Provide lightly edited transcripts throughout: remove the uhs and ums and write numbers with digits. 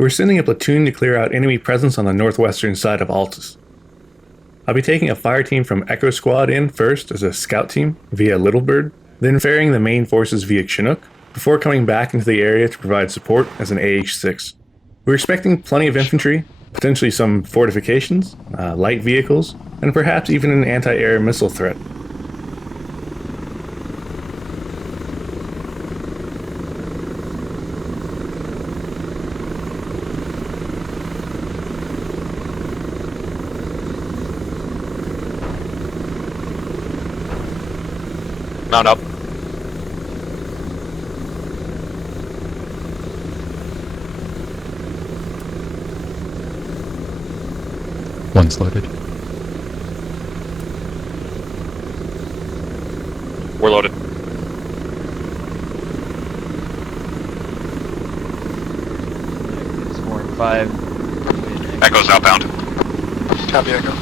We're sending a platoon to clear out enemy presence on the northwestern side of Altus. I'll be taking a fire team from Echo Squad in first as a scout team via Littlebird, then ferrying the main forces via Chinook, before coming back into the area to provide support as an AH-6. We're expecting plenty of infantry, potentially some fortifications, light vehicles, and perhaps even an anti-air missile threat. Mount up. One's loaded. We're loaded. It's 4 and 5. Echo's outbound. Copy, Echo.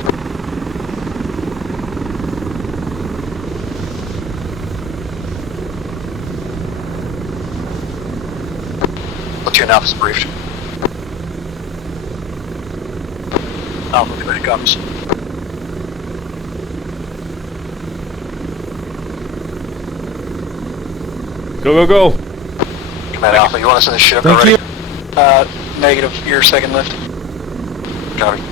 Platoon Alpha's briefed. Alpha, clear, comes. Go, go, go! Command Alpha, you want us in the ship Thank already? you. Negative, your second lift. Copy.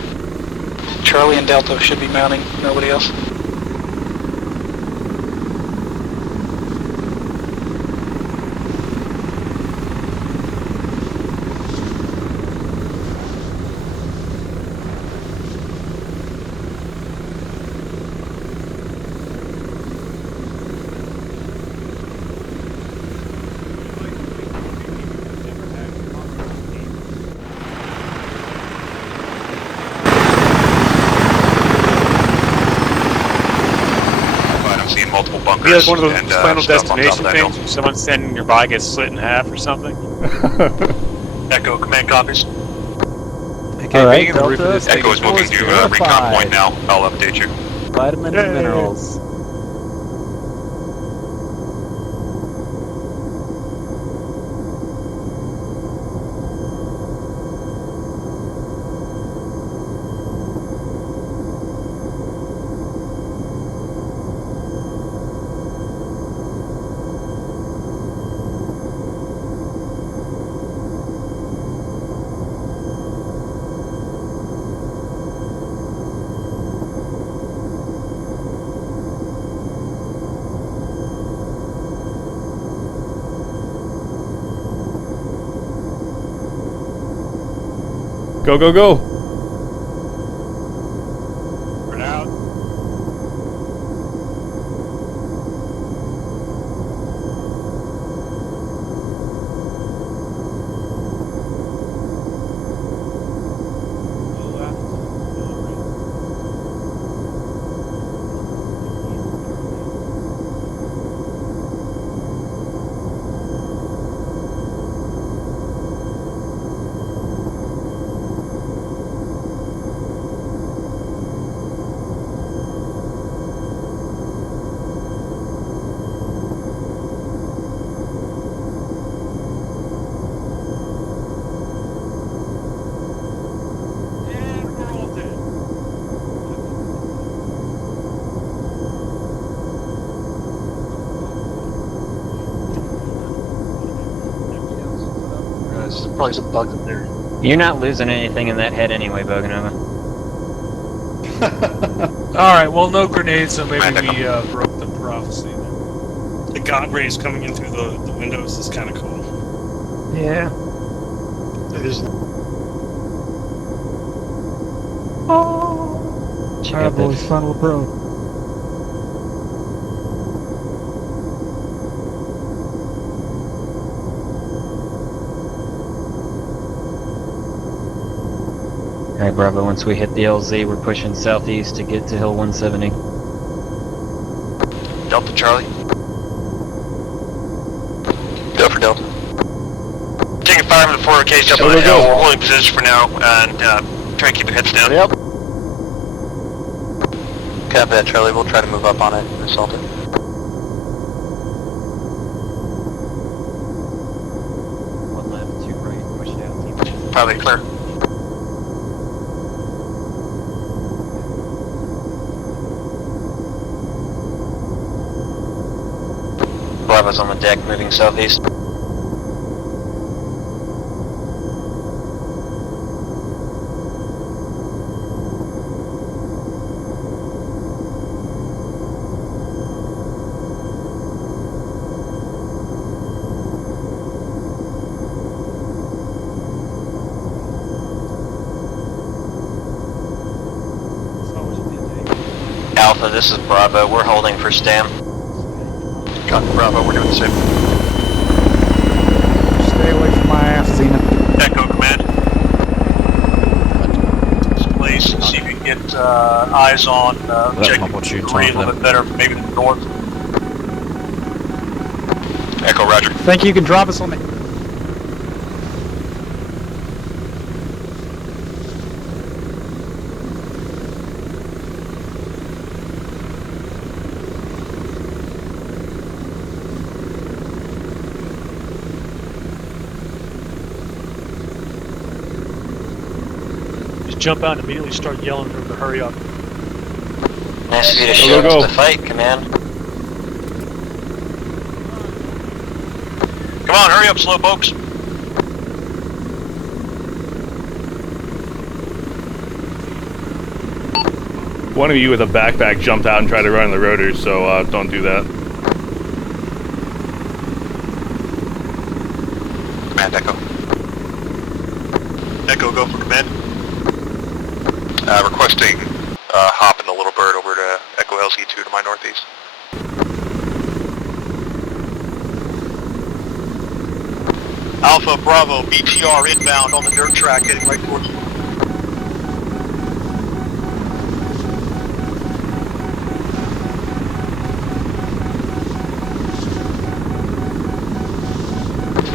Charlie and Delta should be mounting, nobody else. Multiple bunkers. Be like one of those and, final stuff on top destination of that things hill. where someone's standing nearby gets slit in half or something. Echo, command copies. Okay, All right, being in the roof of Delta, this thing Echo is moving to recon point now. I'll update you. Vitamins and minerals. Go, go, go! We're out. There's probably some bugs up there. You're not losing anything in that head anyway, Boganova. Alright, well, no grenades, so maybe Right, we broke the prophecy there. The God rays coming in through the windows is kind of cool. Yeah. It is. Check out this. final approach. Alright, Bravo, once we hit the LZ, we're pushing southeast to get to Hill 170. Delta Charlie. Go for Delta. Taking fire from the 4 case up on the hill. We're holding position for now and try and keep your heads down. Yep. Copy that, Charlie. We'll try to move up on it and assault it. One left, two right, push it out, team. Probably clear. Bravo's on the deck, moving southeast. Alpha, this is Bravo. We're holding for Stam. Copy, Bravo. We're doing the same. Stay away from my ass, Zenith. Echo command. Place, see if you can get eyes on objective 3 a little bit better, maybe to the north. Echo, roger. Think you can drop us on the... Jump out and immediately start yelling for them to hurry up. Nice of you to show us the fight, command. Come on, hurry up, slowpokes. One of you with a backpack jumped out and tried to run the rotors, so don't do that. Command, Echo. Echo, go for command. Requesting hop in the Little Bird over to Echo LZ2 to my northeast. Alpha, Bravo, BTR inbound on the dirt track heading right towards you.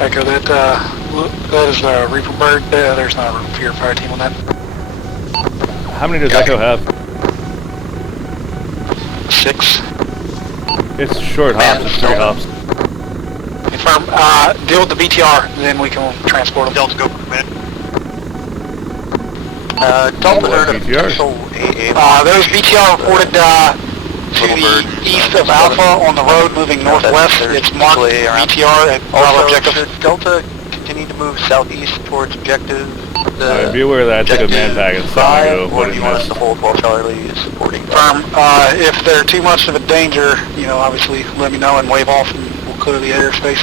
Echo, that is a Reaper Bird. There's not a Reaper fire team on that. How many does Echo have? 6. It's short hops, it's 3 hops. Confirm. Deal with the BTR, then we can transport them. Delta, go for command. Delta heard a BTR? potential AA. Those BTR reported to the east of Alpha on the road moving northwest. It's marked BTR at Bravo objective. Should Delta continue to move southeast towards objective? Alright, be aware that I took a man pack a second ago, Or but do it you want us missed. to hold while Charlie is supporting? Confirm. If they're too much of a danger, obviously let me know and wave off and we'll clear the airspace.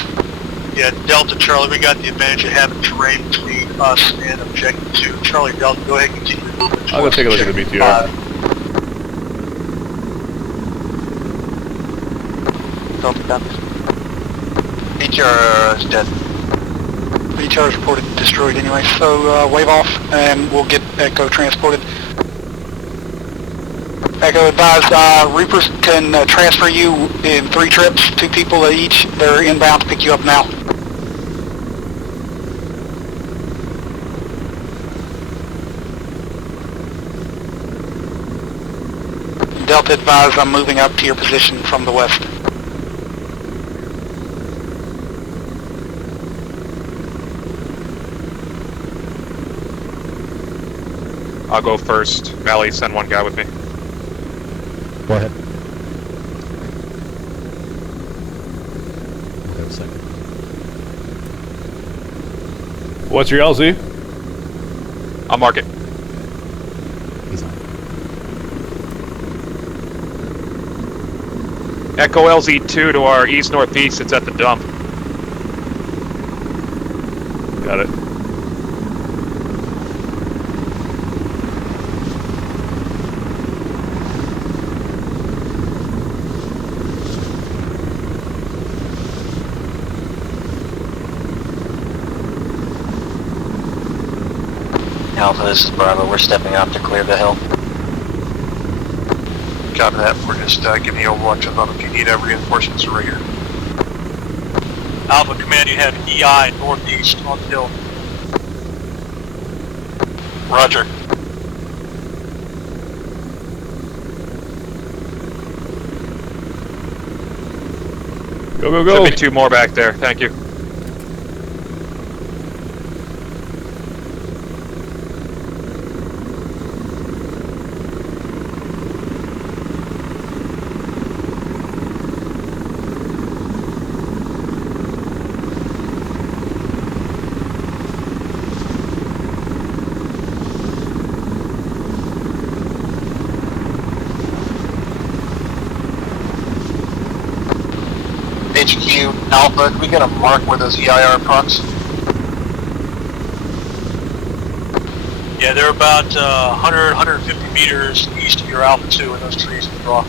Yeah, Delta, Charlie, we got the advantage of having terrain between us and objective 2. Charlie, Delta, go ahead and continue to move. I'll go take a look at the BTR. Delta copies. BTR is dead. BTR is reported destroyed anyway, so wave off and we'll get Echo transported. Echo advised, Reapers can transfer you in 3 trips, 2 people each. They're inbound to pick you up now. Delta advised, I'm moving up to your position from the west. I'll go first. Valley, send one guy with me. Go ahead. I'll go second. What's your LZ? I'll mark it. He's on. Echo LZ2 to our east-northeast. It's at the dump. Got it. Alpha, this is Bravo. We're stepping up to clear the hill. Copy that. We're just giving you overwatch on if you need reinforcements over here. Alpha Command, you have EI northeast on the hill. Roger. Go, go, go! Should be 2 more back there. Thank you. HQ, Alpha, can we get a mark where those EIR trucks? Yeah, they're about 100, 150 meters east of your Alpha 2 in those trees in the draw.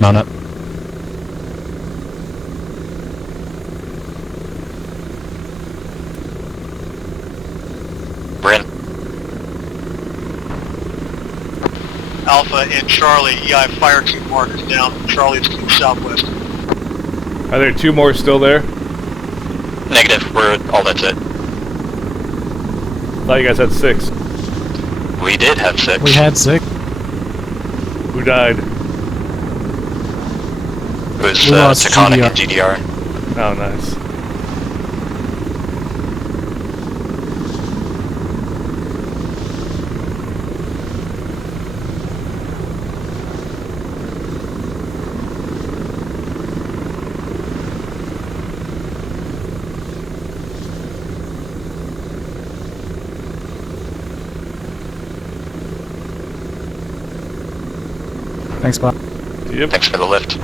Mount up. We're in. Alpha and Charlie, EI fire team markers down. Charlie, it's due southwest. Are there 2 more still there? Negative. We're all that's it. Thought you guys had 6. We did have 6. We had 6. Who died? It was We lost Taconic GDR. and GDR. Oh, nice. Thanks, Bob. Yep. Thanks for the lift.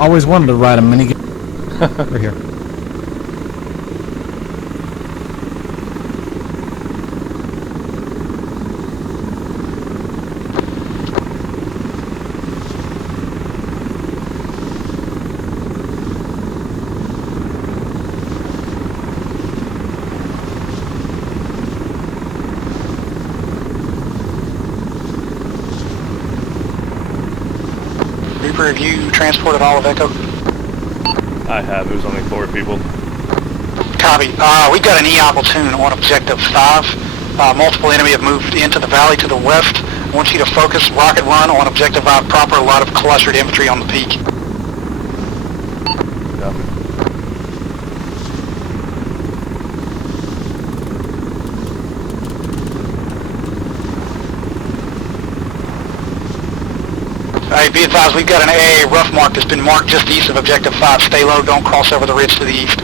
Always wanted to ride a minigame. Over here. Reaper, have you transported all of Echo? I have. It was only 4 people. Copy. We've got an EI platoon on objective 5. Multiple enemy have moved into the valley to the west. I want you to focus rocket run on objective 5 proper. A lot of clustered infantry on the peak. Copy. Hey, be advised, we've got an AA rough mark that's been marked just east of objective 5. Stay low, don't cross over the ridge to the east.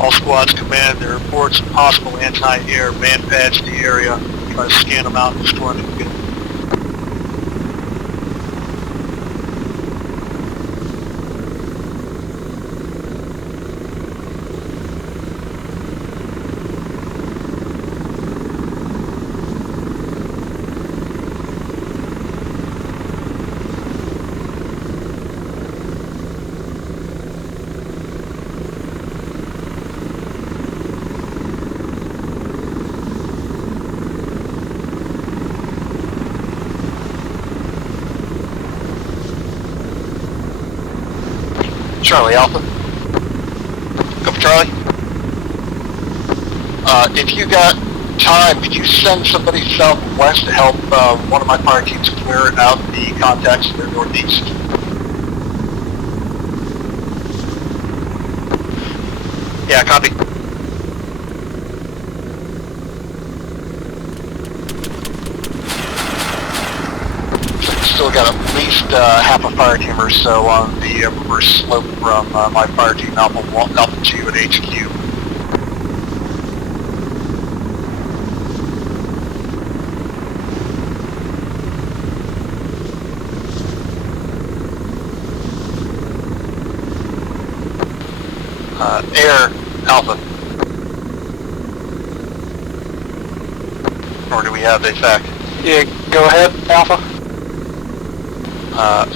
All squads command their reports of possible anti-air man pads in the area. Try to scan them out and destroy them again. Charlie Alpha. Go for Charlie. If you got time, could you send somebody southwest to help one of my fire teams clear out the contacts in the northeast? Yeah, copy. Still got at least half a fire team or so on the reverse slope from my fire team Alpha 2 at HQ. Air Alpha. Or do we have a fact? Yeah, go ahead, Alpha.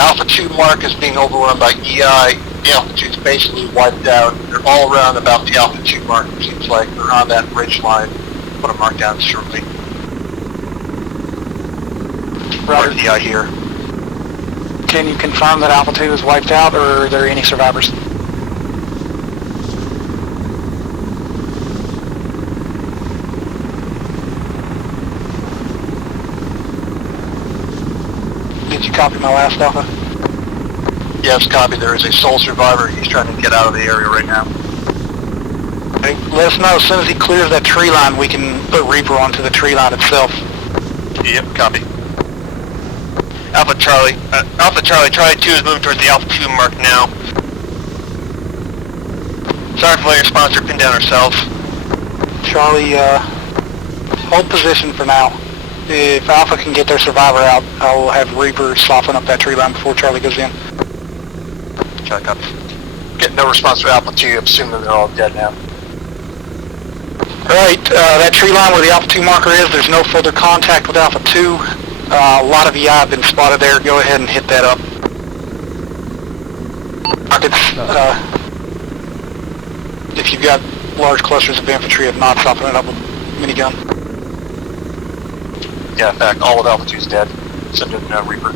Alpha 2 mark is being overrun by EI. Alpha 2 is basically wiped out. They're all around about the Alpha 2 mark. It seems like they're on that ridge line. Put a mark down shortly. Roger EI here. Can you confirm that Alpha 2 is wiped out, or are there any survivors? Did you copy my last Alpha? Yes, copy. There is a sole survivor. He's trying to get out of the area right now. Hey, let us know as soon as he clears that tree line, we can put Reaper onto the tree line itself. Yep, copy. Alpha Charlie, Charlie 2 is moving towards the Alpha 2 mark now. Sorry for letting your sponsor pin down ourselves. Charlie, hold position for now. If Alpha can get their survivor out, I'll have Reaper soften up that tree line before Charlie goes in. Charlie, copy. Getting no response to Alpha 2. I'm assuming they're all dead now. Alright, that tree line where the Alpha 2 marker is, there's no further contact with Alpha 2. A lot of EI have been spotted there. Go ahead and hit that up. Rockets, if you've got large clusters of infantry, if not, soften it up with minigun. Yeah, in fact, all of Alpha 2 is dead. Send in Reaper.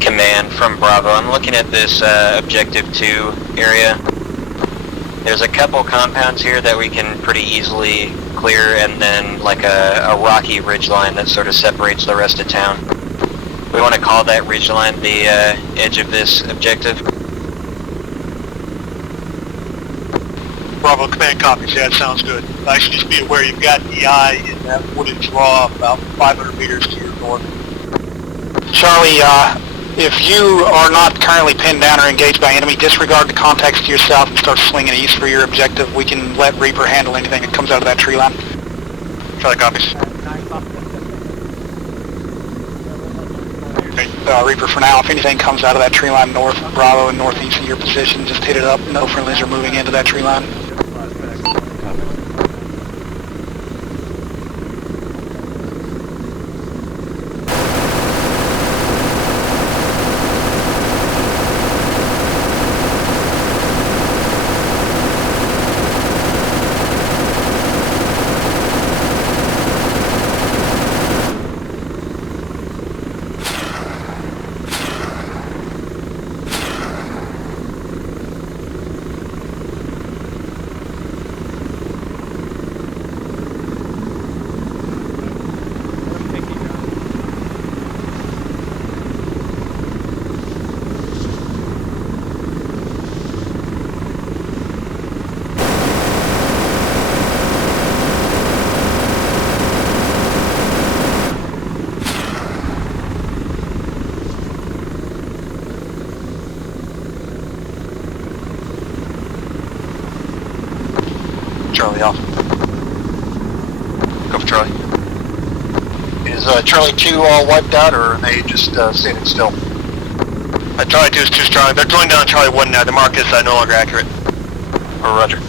Command from Bravo. I'm looking at this Objective 2 area. There's a couple compounds here that we can pretty easily clear, and then like a rocky ridgeline that sort of separates the rest of town. We want to call that ridgeline the edge of this objective. Bravo, command copies. Yeah, it sounds good. Actually, just be aware you've got EI in that wooded draw about 500 meters to your north. Charlie, if you are not currently pinned down or engaged by enemy, disregard the contacts to your south and start swinging east for your objective. We can let Reaper handle anything that comes out of that tree line. Charlie copies. Reaper, for now, if anything comes out of that tree line north, Bravo and northeast of your position, just hit it up. No friendlies are moving into that tree line. Charlie off. Go for Charlie. Is Charlie 2 all wiped out, or are they just standing still? Charlie 2 is too strong. They're going down Charlie 1 now. The mark is no longer accurate. Or Roger.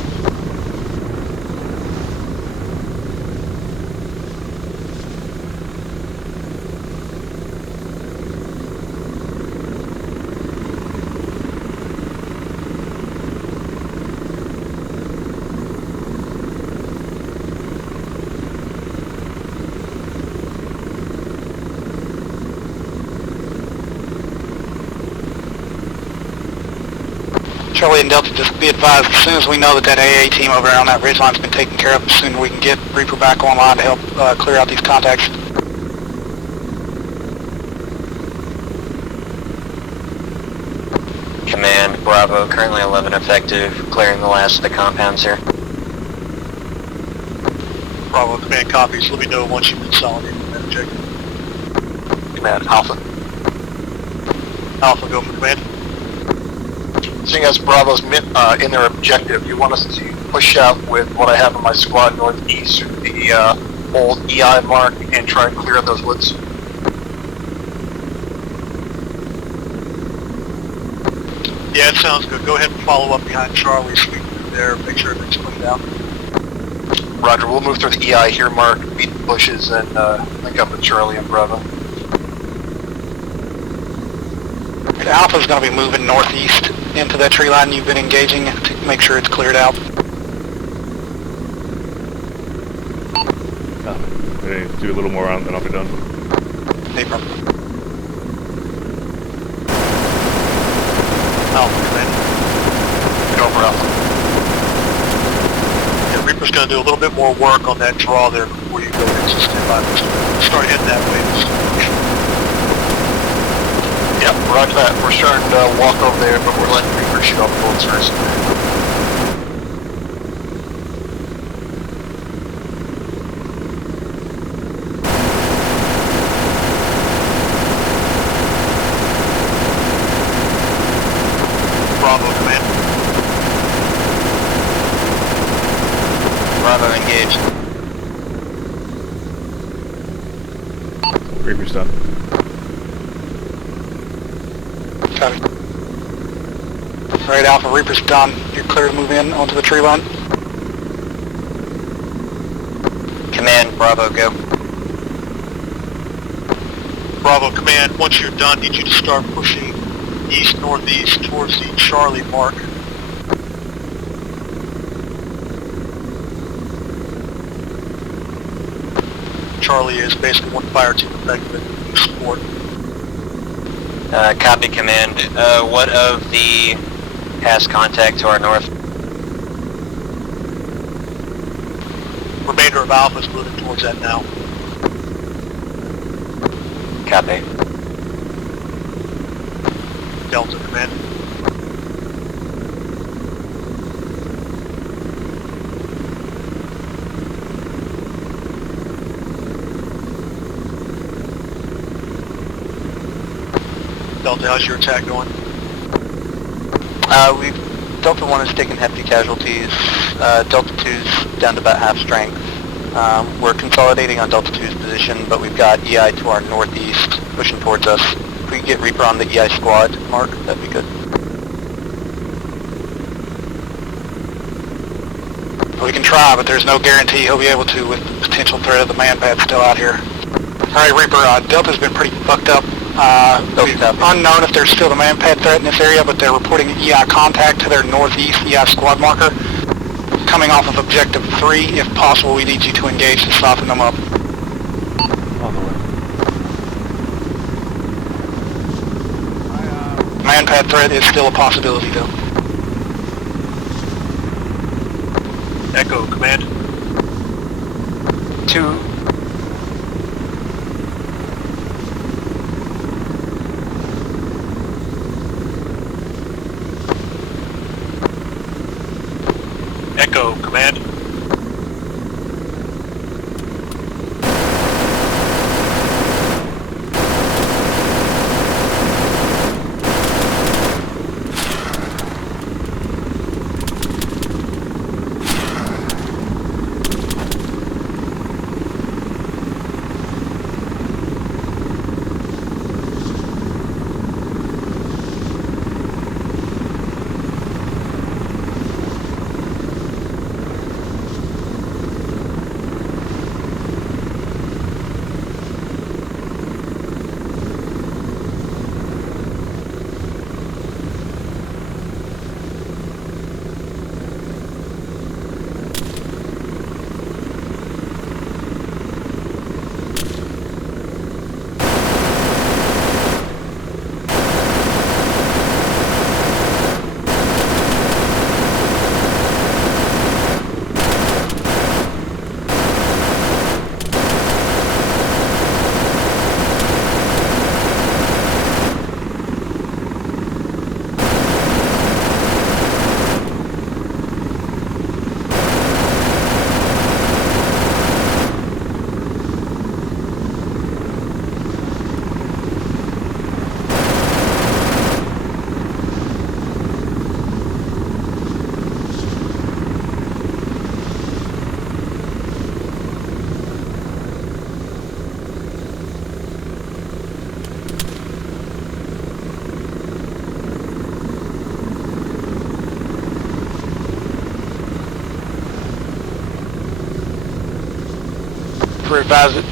Charlie and Delta, just be advised, as soon as we know that that AA team over there on that ridgeline's been taken care of, the sooner we can get Reaper back online to help clear out these contacts. Command, Bravo, currently 11 effective, clearing the last of the compounds here. Bravo, command copies. Let me know once you've consolidated that objective. Command, Alpha. Alpha, go for command. Seeing as Bravo's in their objective, you want us to push out with what I have in my squad northeast of the old EI mark and try and clear those woods? Yeah, it sounds good. Go ahead and follow up behind Charlie, sweep through there, make sure everything's cleaned out. Roger, we'll move through the EI here mark, beat the bushes, and link up with Charlie and Bravo. Alpha's going to be moving northeast into that tree line you've been engaging to make sure it's cleared out. Do a little more on, then I'll be done. No problem. Alpha, command. Go for Alpha. Reaper's going to do a little bit more work on that draw there before you go into standby. Start heading that way. Yep, roger that. We're starting to walk over there, but we're letting Reaper shoot off bullets first. Bravo, command. Bravo engaged. Reaper's done. Copy. Alright, Alpha, Reaper's done. You're clear to move in onto the tree line. Command, Bravo, go. Bravo, command. Once you're done, need you to start pushing east-northeast towards the Charlie mark. Charlie is basically one fire team effective in support. Copy, command. What of the CAS contact to our north? Remainder of Alpha is moving towards that now. Copy. Delta, command. Delta, how's your attack going? Delta 1 is taking hefty casualties. Delta 2's down to about half strength. We're consolidating on Delta 2's position, but we've got EI to our northeast pushing towards us. If we could get Reaper on the EI squad mark, that'd be good. We can try, but there's no guarantee he'll be able to with the potential threat of the man-pad still out here. Alright, Reaper, Delta's been pretty fucked up. Unknown if there's still a man-pad threat in this area, but they're reporting EI contact to their northeast EI squad marker. Coming off of objective 3, if possible, we need you to engage to soften them up. On the way. Man-pad threat is still a possibility, though. Echo, command. 2. Echo, command.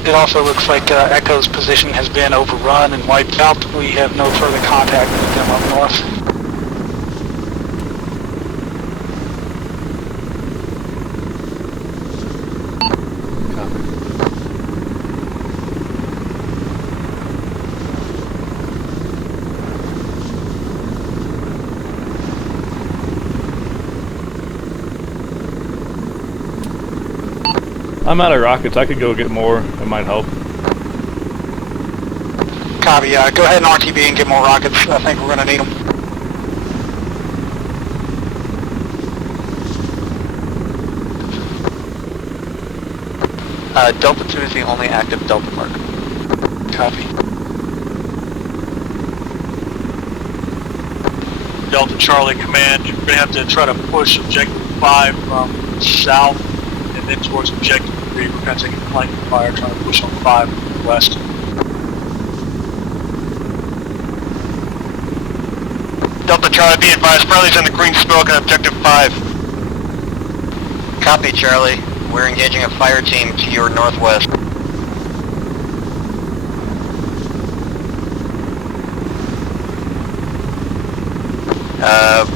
It also looks like Echo's position has been overrun and wiped out. We have no further contact with them up north. I'm out of rockets. I could go get more. It might help. Copy. Go ahead and RTB and get more rockets. I think we're going to need them. Delta 2 is the only active Delta mark. Copy. Delta Charlie Command, you're going to have to try to push Objective 5 from south and then towards Objective 3. We're kind of taking flanking fire, trying to push on 5 from the west. Delta Charlie, be advised, friendly's in the green smoke on Objective 5. Copy, Charlie. We're engaging a fire team to your northwest.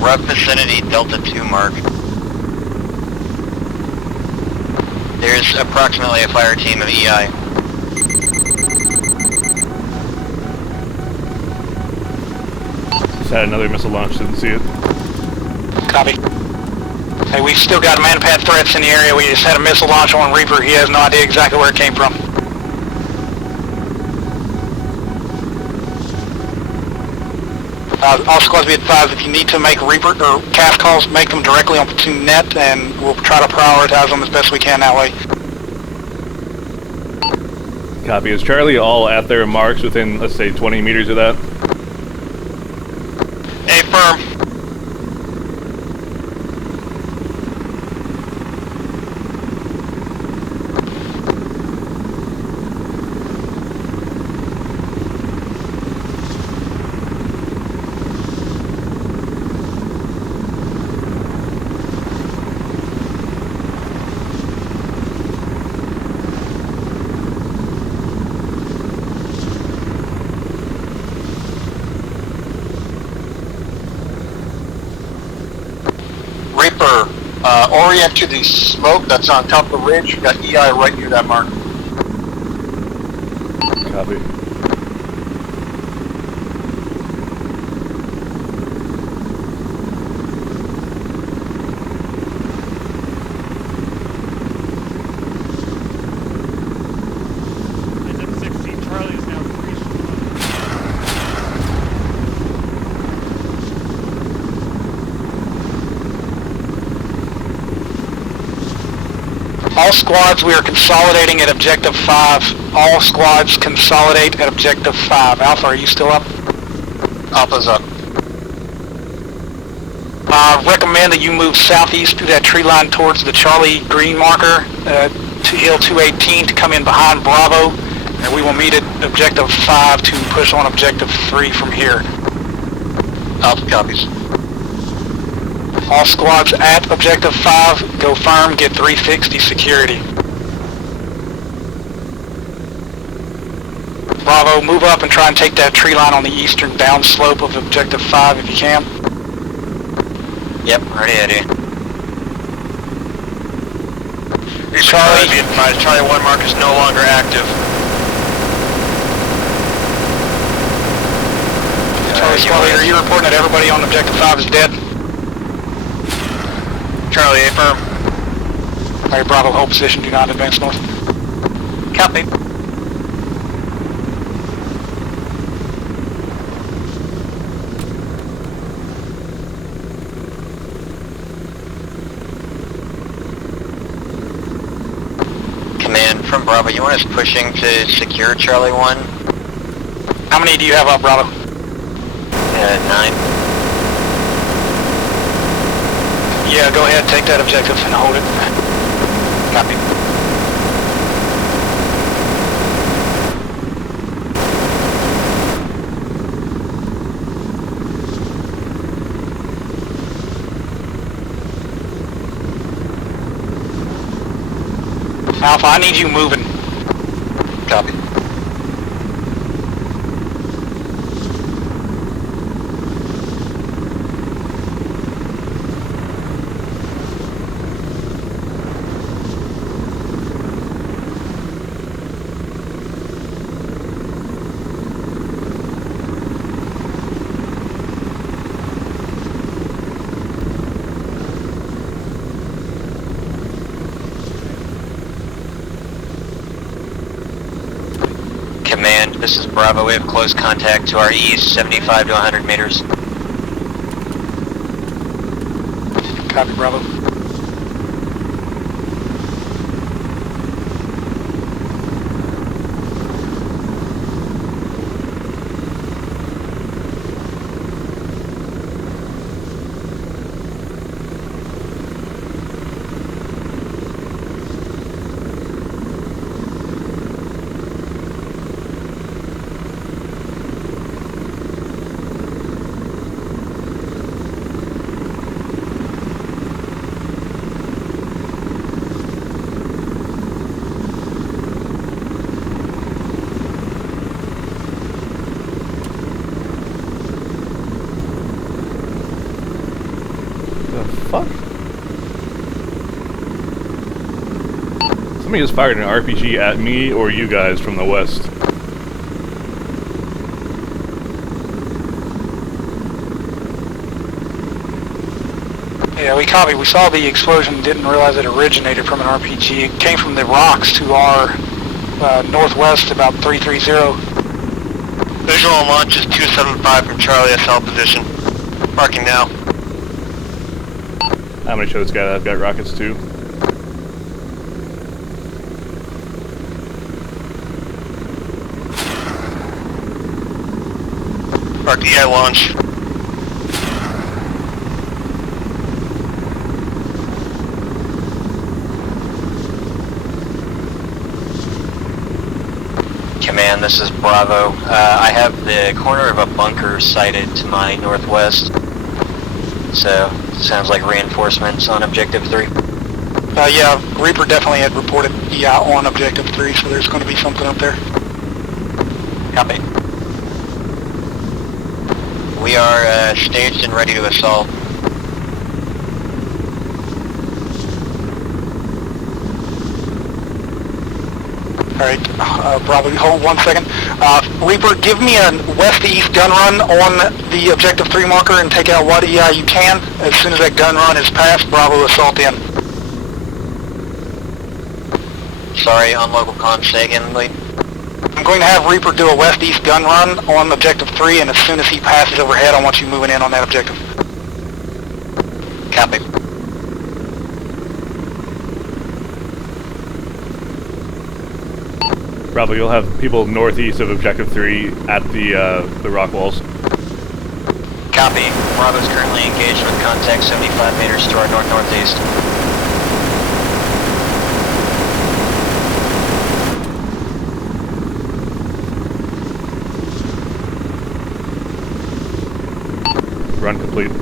Rough vicinity, Delta 2 mark. There's approximately a fire team of EI. Just had another missile launch, didn't see it. Copy. Hey, we've still got man-pad threats in the area. We just had a missile launch on Reaper. He has no idea exactly where it came from. All squads be advised, if you need to make Reaper or CAS calls, make them directly on platoon net, and we'll try to prioritize them as best we can that way. Copy. Is Charlie all at their marks within, let's say, 20 meters of that? A firm. Reaper, orient to the smoke that's on top of the ridge. You got EI right near that mark. Copy. M16 Charlie is now free. All squads, we are consolidating at Objective 5. All squads consolidate at Objective 5. Alpha, are you still up? Alpha's up. Recommend that you move southeast through that tree line towards the Charlie green marker to Hill 218 to come in behind Bravo, and we will meet at Objective 5 to push on Objective 3 from here. Alpha copies. All squads at Objective 5, go firm, get 360 security. Bravo, move up and try and take that tree line on the eastern downslope of Objective 5 if you can. Yep, ready. Charlie, be advised, Charlie 1 mark is no longer active. Charlie Squad leader, are you reporting that everybody on Objective 5 is dead? Charlie, A firm. Alright, Bravo, hold position, do not advance north. Copy. Command from Bravo, you want us pushing to secure Charlie 1? How many do you have up, Bravo? 9. Yeah, go ahead, take that objective and hold it. Copy. Alpha, I need you moving. Copy. This is Bravo. We have close contact to our east, 75 to 100 meters. Copy, Bravo. Fuck? Somebody just fired an RPG at me or you guys from the west. Yeah, we copy. We saw the explosion, didn't realize it originated from an RPG. It came from the rocks to our northwest, about 330. Visual on launch is 275 from Charlie SL position. Marking now. I'm gonna show this guy that I've got rockets too. Mark EI launch. Command, this is Bravo. I have the corner of a bunker sighted to my northwest. So, sounds like reinforcements on Objective 3. Yeah, Reaper definitely had reported on Objective 3, so there's going to be something up there. Copy. We are staged and ready to assault. Alright, Bravo, hold 1 second. Reaper, give me a west-east gun run on the Objective 3 marker and take out what EI you can. As soon as that gun run is passed, Bravo assault in. Sorry, on local comm, say again, Lee. I'm going to have Reaper do a west-east gun run on Objective 3, and as soon as he passes overhead, I want you moving in on that objective. Copy. Bravo, you'll have people northeast of Objective 3 at the rock walls. Copy. Bravo's currently engaged with contact 75 meters to our north-northeast. Run complete.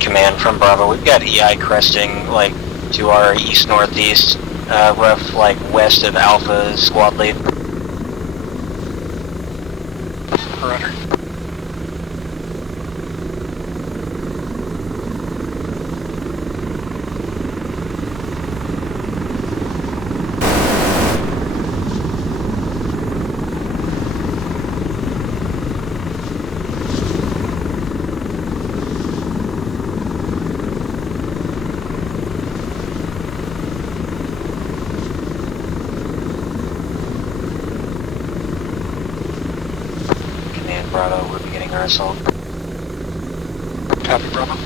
Command from Bravo, we've got EI cresting, like, to our east-northeast, rough, like, west of Alpha squad lead. Roger. Bravo, we're beginning our assault. Copy, Bravo.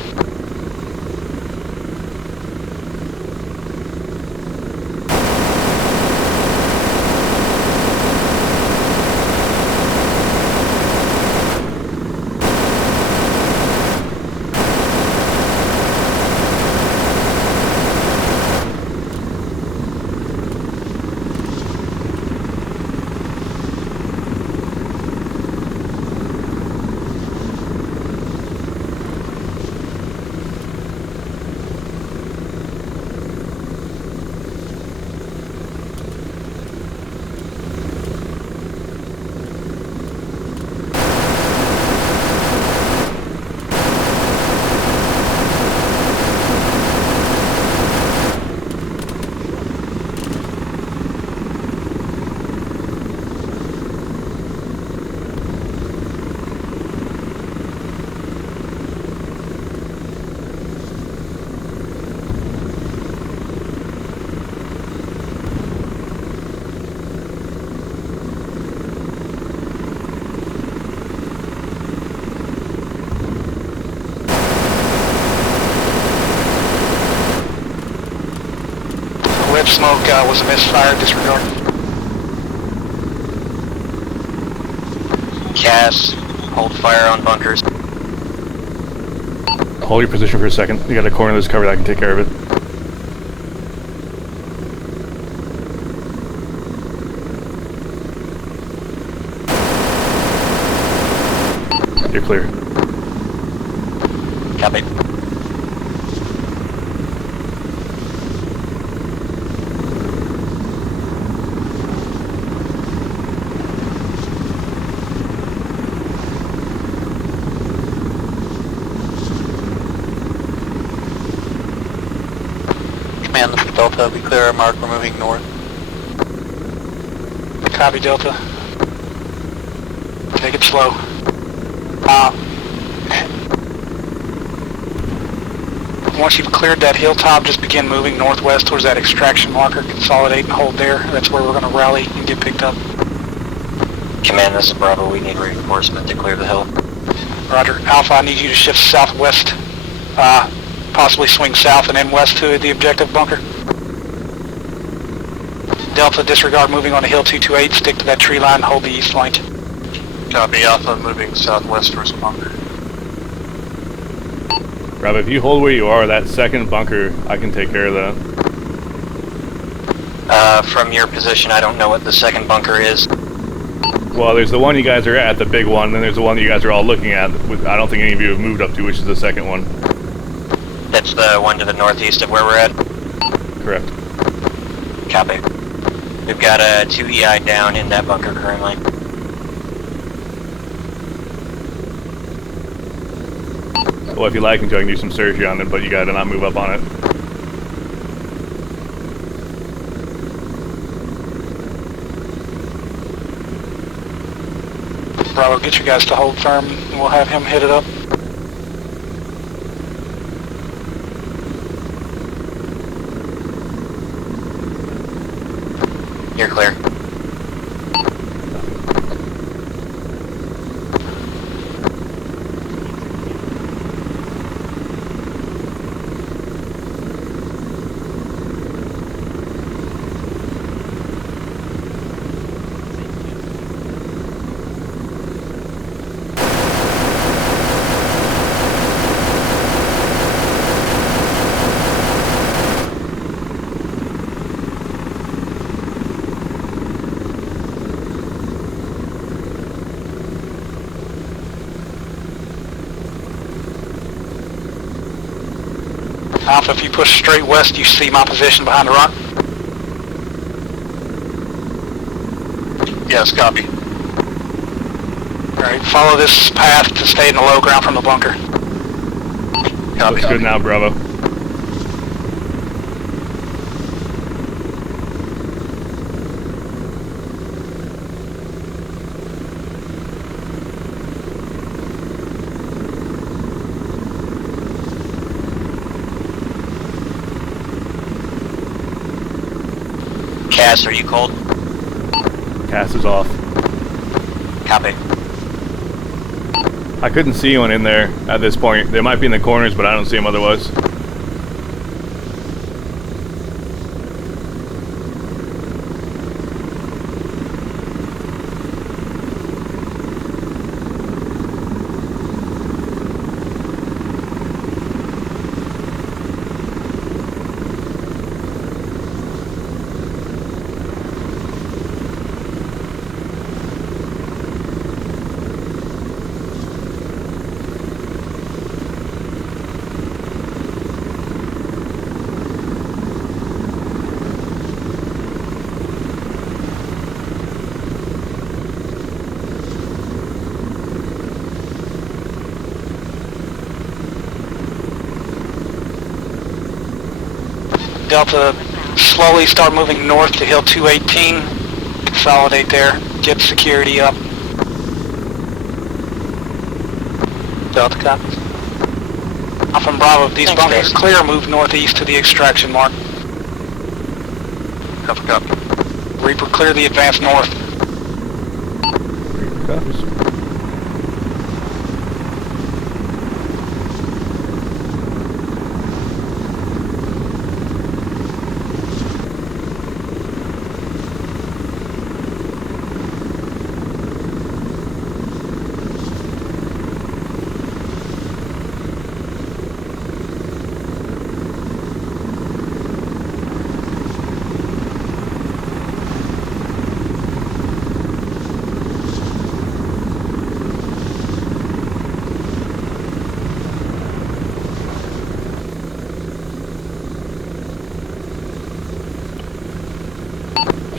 Smoke was a misfire, disregard. CAS, hold fire on bunkers. Hold your position for a second. You got a corner that's covered. I can take care of it. You're clear. Copy. Command, this is Delta. We clear our mark. We're moving north. Copy, Delta. Take it slow. Once you've cleared that hilltop, just begin moving northwest towards that extraction marker. Consolidate and hold there. That's where we're going to rally and get picked up. Command, this is Bravo. We need reinforcement to clear the hill. Roger. Alpha, I need you to shift southwest. Possibly swing south and then west to the objective bunker. Delta, disregard moving on the hill 228. Stick to that tree line and hold the east flank. Copy, Alpha, moving southwest towards the bunker. Rob, if you hold where you are, that second bunker, I can take care of that. From your position, I don't know what the second bunker is. Well, there's the one you guys are at, the big one, and then there's the one that you guys are all looking at. I don't think any of you have moved up to, which is the second one. That's the one to the northeast of where we're at? Correct. Copy. We've got a 2 EI down in that bunker currently. Well, if you like, I can do some surgery on it, but you gotta not move up on it. Bravo, get you guys to hold firm and we'll have him hit it up. You're clear. Alpha, if you push straight west, you see my position behind the rock. Yes, copy. Alright, follow this path to stay in the low ground from the bunker. Copy. Looks good now, Bravo. CAS, are you cold? CAS is off. Copy. I couldn't see anyone in there at this point. They might be in the corners, but I don't see them otherwise. Delta, slowly start moving north to hill 218. Consolidate there. Get security up. Delta, copy. Alpha and Bravo, if these Thanks, bunkers guys. clear, move northeast to the extraction mark. Copy, copy. Reaper, clear the advance north. Copies.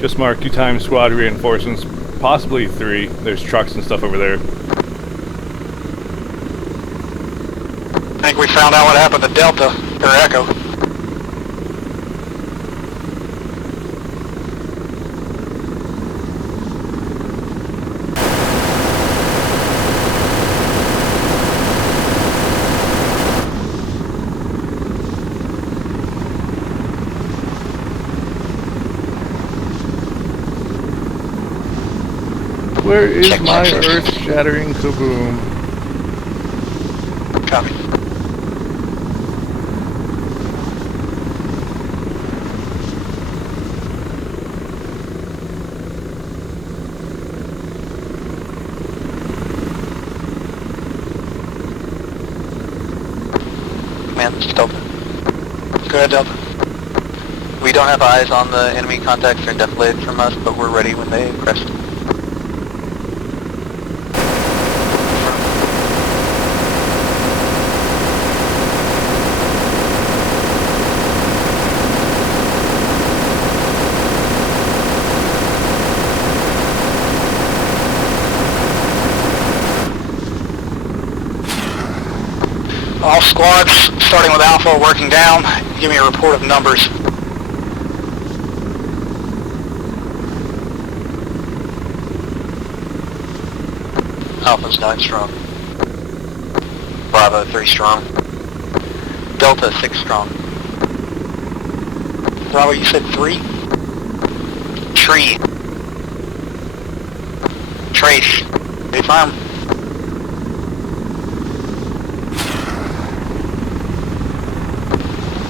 Just mark 2 times squad reinforcements, possibly 3. There's trucks and stuff over there. I think we found out what happened to Delta, or Echo. Where is Check, my check, check. earth-shattering kaboom? Copy. Command, this is Delta. Go ahead, Delta. We don't have eyes on the enemy contacts. They're deflated from us, but we're ready when they crest. All squads, starting with Alpha, working down. Give me a report of numbers. Alpha's 9 strong. Bravo 3 strong. Delta 6 strong. Bravo, you said 3? Tree. Trace. Stay firm.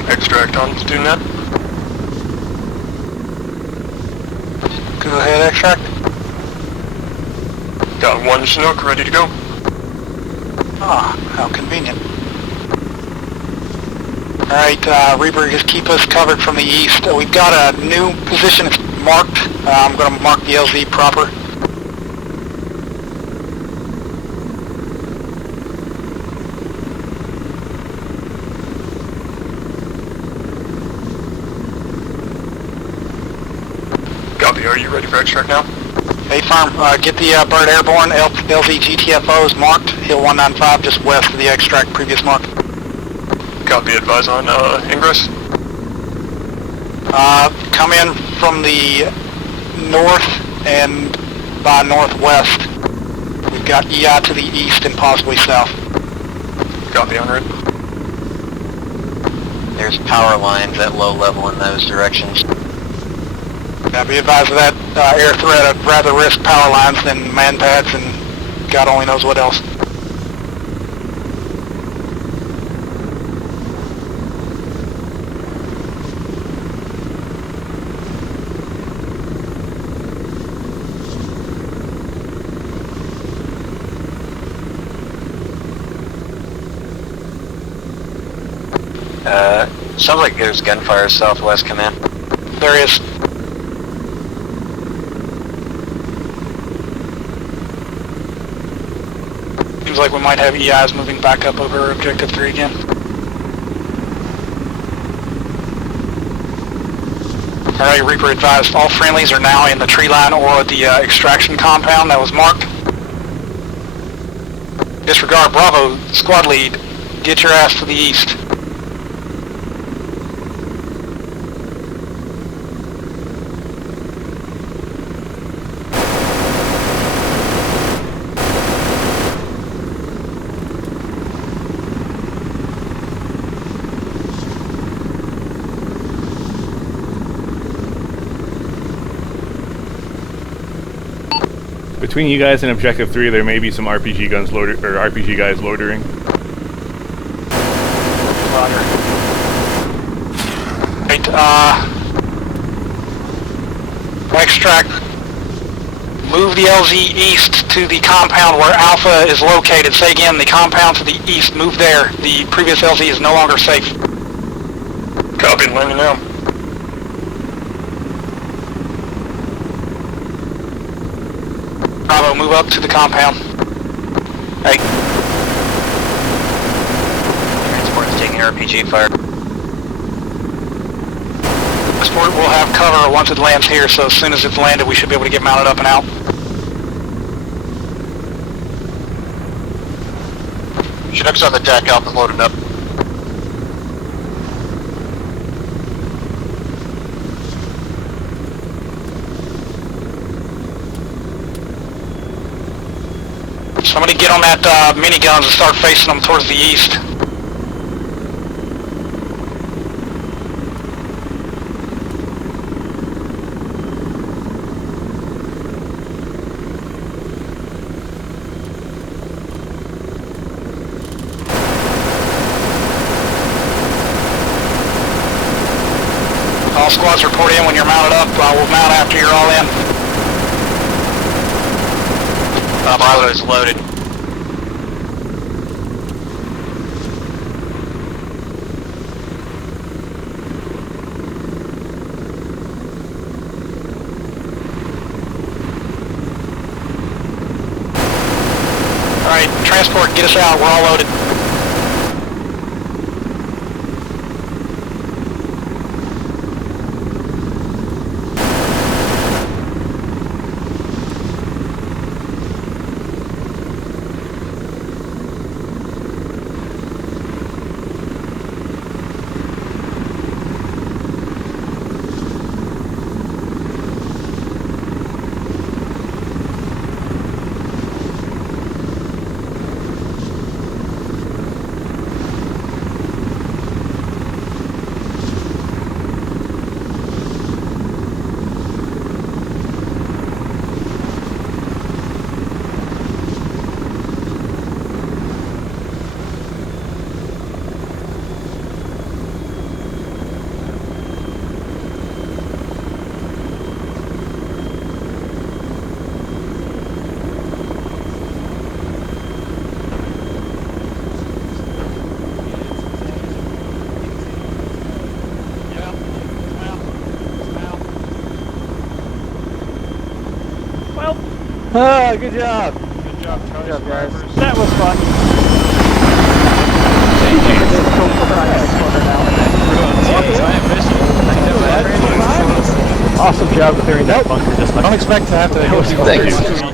Extract on student net. Go ahead, extract. Got 1 Chinook ready to go. Ah, how convenient. Alright, Reaper, just keep us covered from the east. We've got a new position, it's marked. I'm going to mark the LZ proper. Copy, are you ready for extract now? Hey, firm, get the bird airborne. LZ GTFO is marked. Hill 195, just west of the extract previous mark. Copy, advise on ingress. Come in from the north and by northwest. We've got EI to the east and possibly south. Copy, en route. There's power lines at low level in those directions. Now be advised of that air threat. I'd rather risk power lines than man pads and God only knows what else. Sounds like there's gunfire southwest command. There is. Seems like we might have EIs moving back up over Objective 3 again. Alright, Reaper advised all friendlies are now in the tree line or the extraction compound that was marked. Disregard Bravo, squad lead, get your ass to the east. Between you guys and Objective 3, there may be some RPG guns loiter or RPG guys loitering. Roger. Right, extract. Move the LZ east to the compound where Alpha is located. Say again, the compound to the east, move there. The previous LZ is no longer safe. Copy, let me know. Bravo, move up to the compound. Hey. Transport's taking RPG fire. transport will have cover once it lands here, so as soon as it's landed, we should be able to get mounted up and out. Chinook's on the deck, Alpha loaded up. Somebody get on that miniguns and start facing them towards the east. All squads report in when you're mounted up. We'll mount after you're all in. Bravo is loaded. Alright, transport, get us out. We're all loaded. Ah, good job. Good job, Good job, guys. drivers. That was fun. Awesome job clearing that bunker. Just don't expect to have to. Thanks.